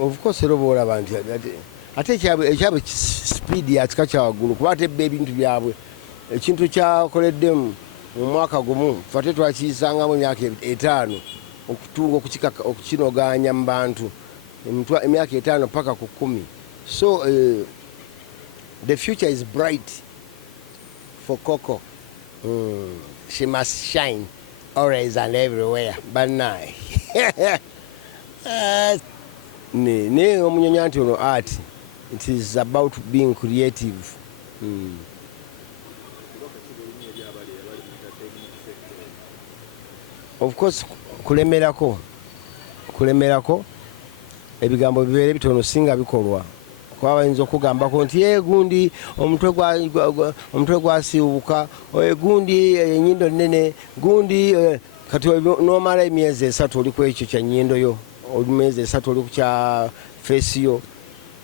of course robola abantu ate ekyabwe speed ya kika kya waggulu kuba tebba ebintu byabwe ekintu kyakoleddemu mu mwaka gumu fate twakiyisangamu emyaka 5 okutunga okukinoganya mu bantu emyaka 5 paka ku 10. So the future is bright for Coco. She must shine always and everywhere. But now, ne omunyonyanti ono art, it is about being creative. Of course, kulemerako ebigambo bibeere bitono singa bikolwa. Kwa bayinza okugambako nti gundi omutwe gwasiibuka, gundi enyindo nnene, gundi kati nomala emyezi 3 oli ku ekyo kya nnyindo yo, emyezi 3 oli ku kya face yo,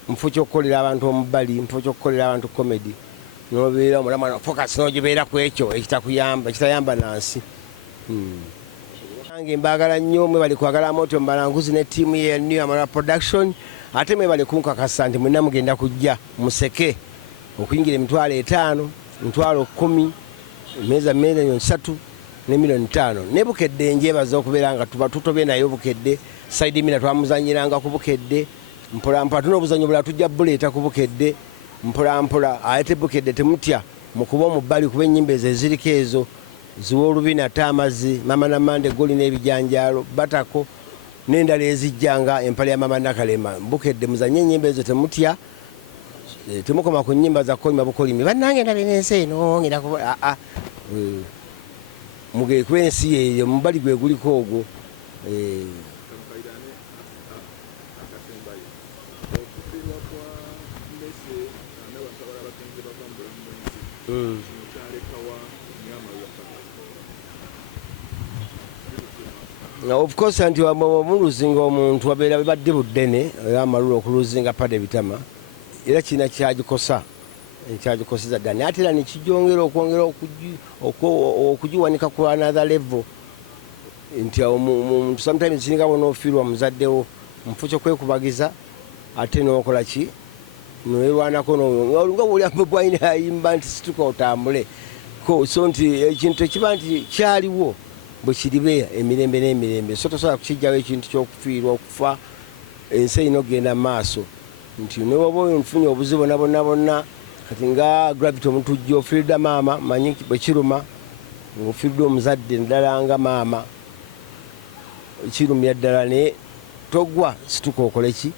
mufo ky'okukolera abantu omubbali, mufo ky'okukolera abantu comedy, nobeera omulama focus n'ogibeera ku ekyo ekitayamba nansi. Nange mbaagala nnyo mwe bali kwagala Moto Mbalanguzi ne ttiimu ye New Amara Production. Ate mwe bali kunkakasa nti mwenna mugenda kujja museke okuyingira $5,000, $10,000, emmeeza million 3 ne million 5. Ne Bukedde njebaza okubeera nga tuba tutobye naye Bukedde. Saidi Mina twamuzanyiranga ku Bukedde. Mpola mpatuna obuzanyo bula tujja buleeta ku Bukedde. Mpola ate Bukedde temutya mukuba omubbali kuba ennyimba ezo eziriko ezo ziwa olubina Tamazi, Mama Namande Goli n'ebijanjaalo, Batako n'endala ezijjanga empale ya Mama Nakalema. Bukedde muzanye ennyimba ezo temutya, temukoma ku nnyimba za kolima bukolimi. Bannange ndabe n'ensi eno ngenda kuba mugere kuba ensi yeeyo mubali gwe guliko ogwo. Of course anti muluzinga omuntu abeera badde buddene era amalulu okuluzinga pade bitama era kina kyagikosa ekyagikoseza ddani ate era nekijongera okwongera okugiwanika ku another level nti omuntu sometimes singa bona ofiirwa muzaddewo mufu kyokwekubagiza ate n'okola ki noerwanako nga buli bwalina ayimba nti situka otambule so nti ekintu ekiba nti kyaliwo bwe kiribe emirembe n'emirembe so tosobola kukijjawo ekintu ky'okufiirwa okufa ensi erina okugenda mu maaso nti newoba nfunye obuzibu bonna kati nga gravity omutujja ofiiridda maama manyi bwe kiruma ng'ofiiridde omuzadde ddala nga maama kirumya ddala naye togwa situka okole ki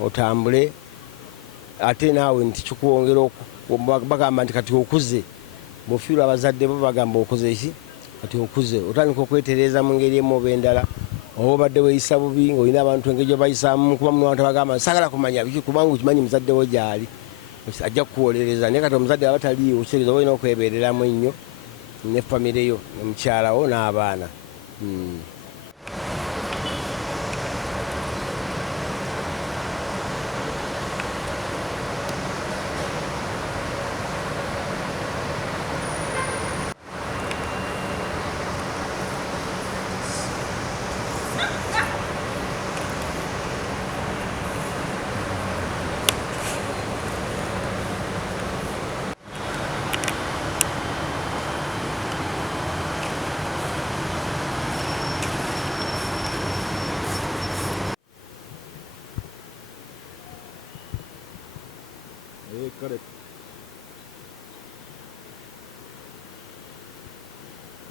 otambule ate naawe nti kikuwongera bagamba nti kati okuze bw'ofiirwa abazadde bo bagamba okoze ki kati okuze otandika okwetereeza mu ngeri emu oba endala oba obadde weeyisa bubi ng'olina abantu engeri gyobayisaamu kuba muno abantu bagamba sagala kumanya biki kubanga okimanyi muzadde wo gy'ali ajja kukuwolereza naye kati omuzadde aba taliiwo kitegeeza oba olina okwebeereramu ennyo ne famire yo omukyalawo n'abaana. Correct.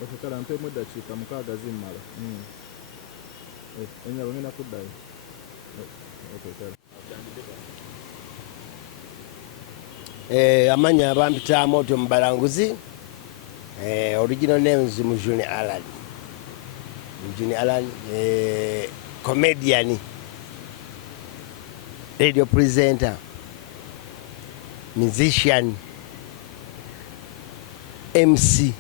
Okukala mpemu eddakiika 6 zimmala. Ennyabo ngenda kuddayo. Amanya bampita Moto Mbalanguzi. Original name is Mujuni Alan. Mujuni Alan, comedian, radio presenter, musician, MC,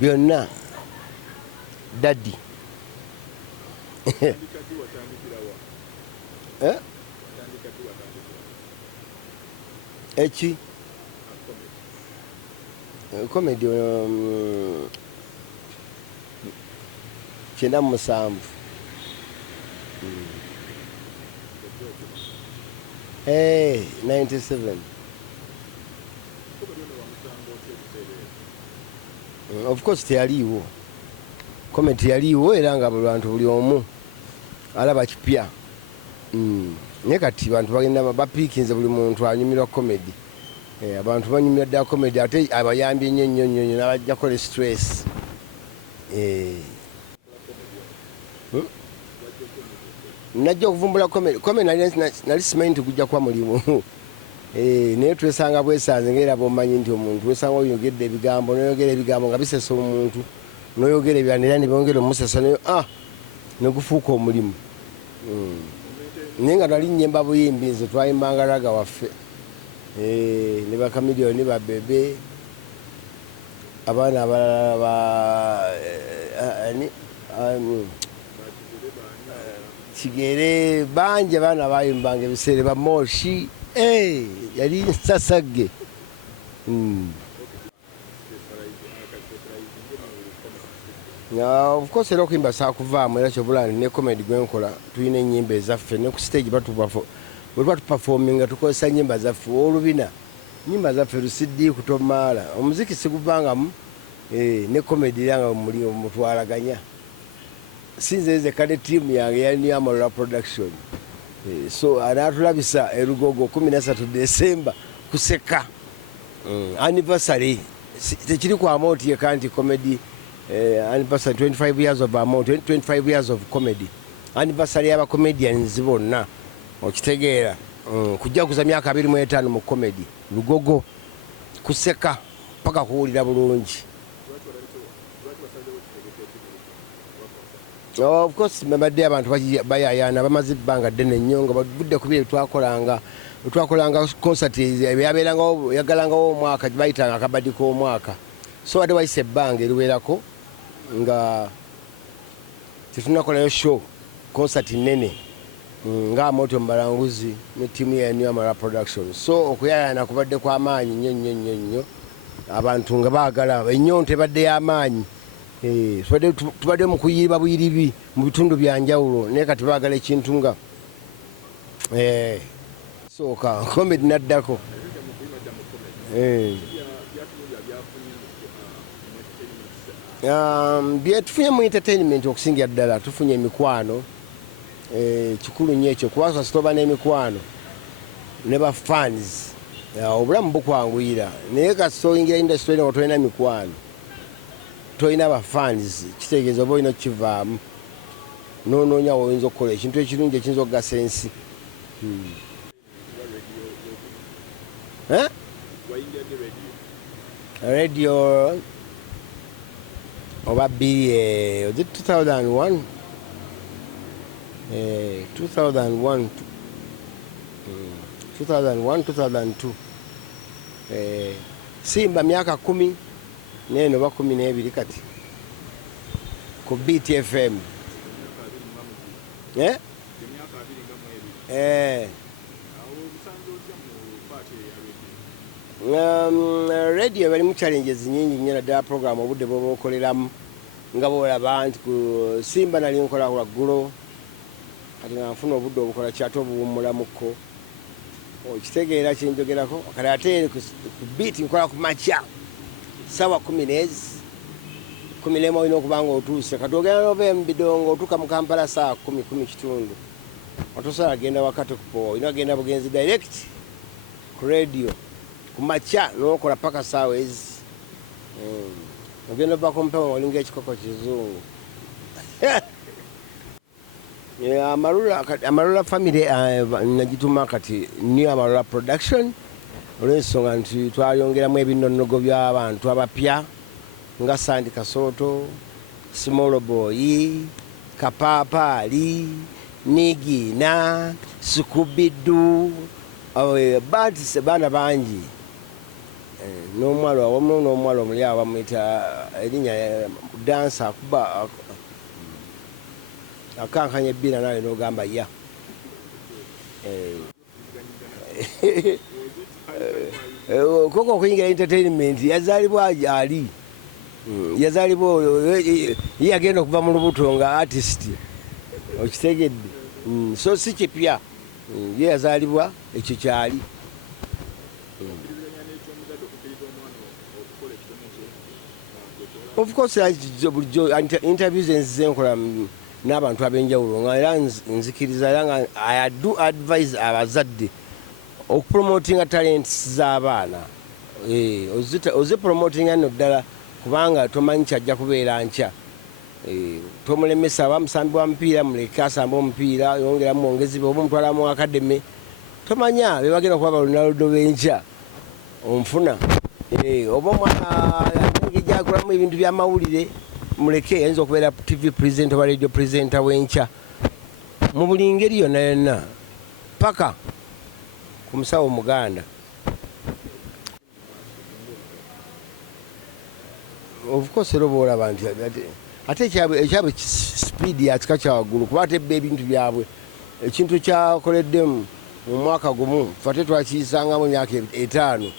byonna daddy. Echi comedy 97. 97. Of course teyaliiwo comment yaliiwo era nga buli bantu buli omu alaba kipya naye kati bantu bagenda bapiikinze buli muntu anyumirwa comedy abantu banyumira ddala comedy ate abayambye nnyo n'abajja kola stress najja okuvumbula comedy nali simanyi nti gujja kuba mulimu naye twesanga bwesanze ngaera bwomanyi nti omuntu wesanga oyogedde ebigambo noyogera ebigambo nga bisesa omuntu noyogera ebyanera nebyongera omusesa negufuuka omulimu naye nga nali nnyemba buyimbi nze twayimbanga raga waffe ne bakamiliyoni babebe abaana abalala Kigere bangi abaana bayimbanga ebiseera bamoshi yali nsasagge of course era okuyimba saakuvaamu era kyobula nti ne comedy gwenkola tulina ennyimba ezaffe ne ku stage bwe tuba tupafominga tukozesa nnyimba zaffe olubina nnyimba zaffe lusiddi kutomaala omuziki siguvangamu ne comedy eranga mutwalaganya sinzeze kale tiimu yange yali New Amalula production so anaatulabisa erugogo 13 December kuseka anniversary tekiri ku amount ye kanti comedy anniversary 25 years of amount 25 years of comedy anniversary y'aba comedians bonna okitegeera kujja kuza myaka 25 mu comedy lugogo kuseka paka kuwulira bulungi. Of course mbadde abantu bayayana bamaze ebbanga ddene nnyo nga budde ku bye twakolanga concert ebyabeerangawo yagalangawo omwaka bayitanga akabadi k'omwaka so ate wayise ebbanga eriwerako nga tetunakolayo show concert nnene nga Moto Mbalanguzi ne tiimu ya New Amalula production so okuyayana kubadde kw'amaanyi nnyo abantu nga baagala ennyonta ebadde y'amaanyi tubadde mu kuyiba buyiribi mu bitundu bya njawulo naye kati baagala ekintu nga sooka comedy naddako byetufunye mu entertainment okusingira ddala tufunye emikwano kikulu nnyo ekyo kubanga sitoba n'emikwano ne ba fans obulamu bukwanguyira naye kasitoyingira industry nga tolina mikwano tolina ba fans kitegeeza oba olina okukivaamu noonoonya woyinza okukola ekintu ekirungi ekiyinza okugasa ensi radio oba bbiri 2001 2002 simba myaka 10 neno ba 12 kati ku BTFM radio bali mu challenges nyingi nnyo naddala program obudde bwoba okoleramu nga bwolaba nti ku simba nali nkola lwaggulo kati nga nfuna obudde obukola kyate obuwummulamuko okitegeera kyenjogerako kati ate ku beat nkola ku makya sawa 10 olina okuba nga otuuse kati ogenda nova emubidongo otuuka mu Kampala saa 10 kitundu otosala genda wakati kupoa olina genda bugenzi direct ku radio ku makya nokola paka saawa ezi ogenda ovako mpewa olinga ekikoko kizungu Amalula family nagituma kati New Amalula production olw'ensonga nti twayongeramu ebinnonogo by'abantu abapya nga Sandi Kasooto, Small Boy, Kapapaali, Nigina, Sukubidu baana bangi n'omwalo awamu n'omwalo omuli awo bamuyita erinnya dansa akuba akankanya ebbina nawe n'ogamba ya koko okuyingira entertainment yazaalibwa ali yazaalibwa oyo yagenda okuva mu lubuto nga artist okitegedde so si kipya ye yazaalibwa ekyo kyali. Of course bulijjo interviews enzize nkola n'abantu ab'enjawulo nga era nzikiriza era nga I do advise abazadde okupromotinga talents z'abaana. Ozipromotinga nno ddala kubanga tomanyi kyajja kubeera nkya. Tomulemesa aba musambi wa mupiira muleke asamba omupiira yongeramu mwongezi be oba omutwala mu akademe tomanya be bagenda kuba balunaluddo b'enkya onfuna. Oba omwana yagjakulamu ebintu by'amawulire muleke ayinza okubeera TV presenter oba radio presenter w'enkya mu buli ngeri yonna yonna paka ku musawo Muganda. Of course era oba olaba nti ate ekyabwe speed ya kika kya waggulu kuba atebba ebintu byabwe. Ekintu kyakoleddemu mu mwaka gumu fate twakiyisangamu emyaka 5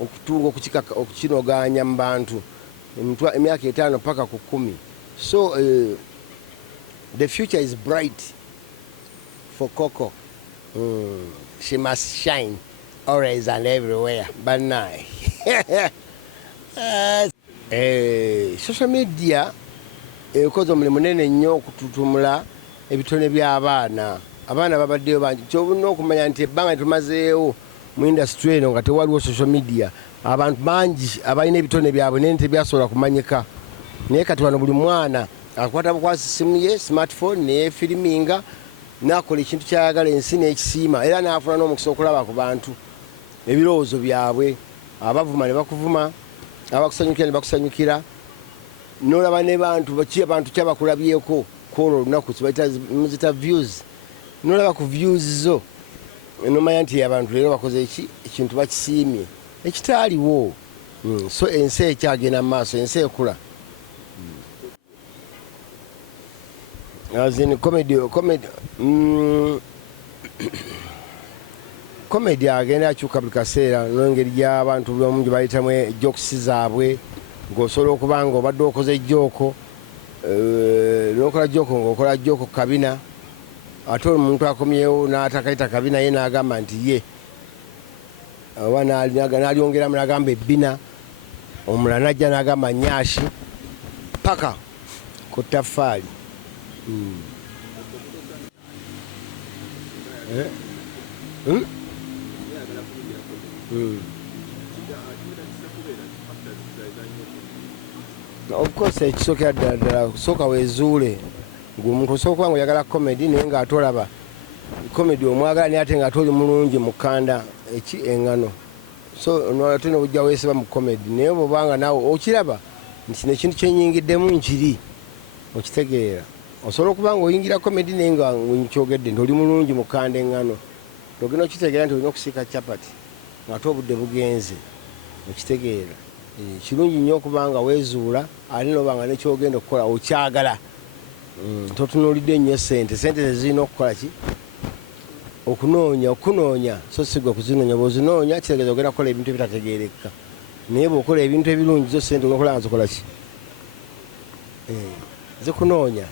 okutunga okukinoganya mu bantu emyaka 5 paka ku 10. So the future is bright for Coco. She must shine always and everywhere. But now social media ekoze omulimu munene nnyo okututumula ebitone by'abaana. Abaana babaddeyo bangi kyobulina okumanya nti ebbanga tumazeewo mu industry eno nga tewaliwo social media abantu bangi abalina ebitone byabwe naye tebyasobola kumanyika. Naye kati wano buli mwana akwata bukwasi simu ye smartphone neyefiriminga n'akola ekintu kyayagala ensi n'ekisiima era n'afuna n'omukisa okulaba ku bantu ebirowoozo byabwe. Abavuma ne bakuvuma, abakusanyukira ne bakusanyukira. N'olaba ne bantu abantu kyabakulabyeko kwolwo olunaku muzita views. N'olaba ku views zo n'omanya nti abantu leero bakoze ekintu bakisiimye ekitaaliwo. So ensi ekyagenda mu maaso, ensi ekula. As in comedy agenda akyuka buli kaseera n'engeri gy'abantu b'omu gye bayitamu jokesi zaabwe ng'osobola okuba nga obadde okoze jjooko n'okola jjooko ng'okola jjooko kabina ate omuntu akomyewo n'atakayita kabina ye n'agamba nti ye oba n'alyongeramu n'agamba ebbina omulala n'ajja n'agamba nyaashi paka ku ttaffaali. Of course ekisookera ddala kusooka weezuule ng'omuntu osobola okuba ng'oyagala comedy naye ng'ate olaba comedy omwagala naye ate ng'ate oli mulungi mu kkanda eŋŋano. So ate n'obujja weesiba mu comedy naye bw'obanga naawe okiraba nti kino ekintu kyenyingiddemu nkiri okitegeera osobola okuba ng'oyingira comedy naye nga kyogedde nti oli mulungi mu kkanda eŋŋano togenda okitegeera nti olina okusiika capati ng'ate obudde bugenze okitegeera. Kirungi nnyo okuba nga weezuula ate n'oba nga nekyogenda okukola okyagala. Totunuulidde nnyo sente zezirina okukola ki okunoonya so sigwa kuzinoonya. Bw'ozinoonya kitegeeza ogenda kukola ebintu ebitategeereka naye bw'okola ebintu ebirungi zo sente ogenda kukola nga zikola ki zikunoonya.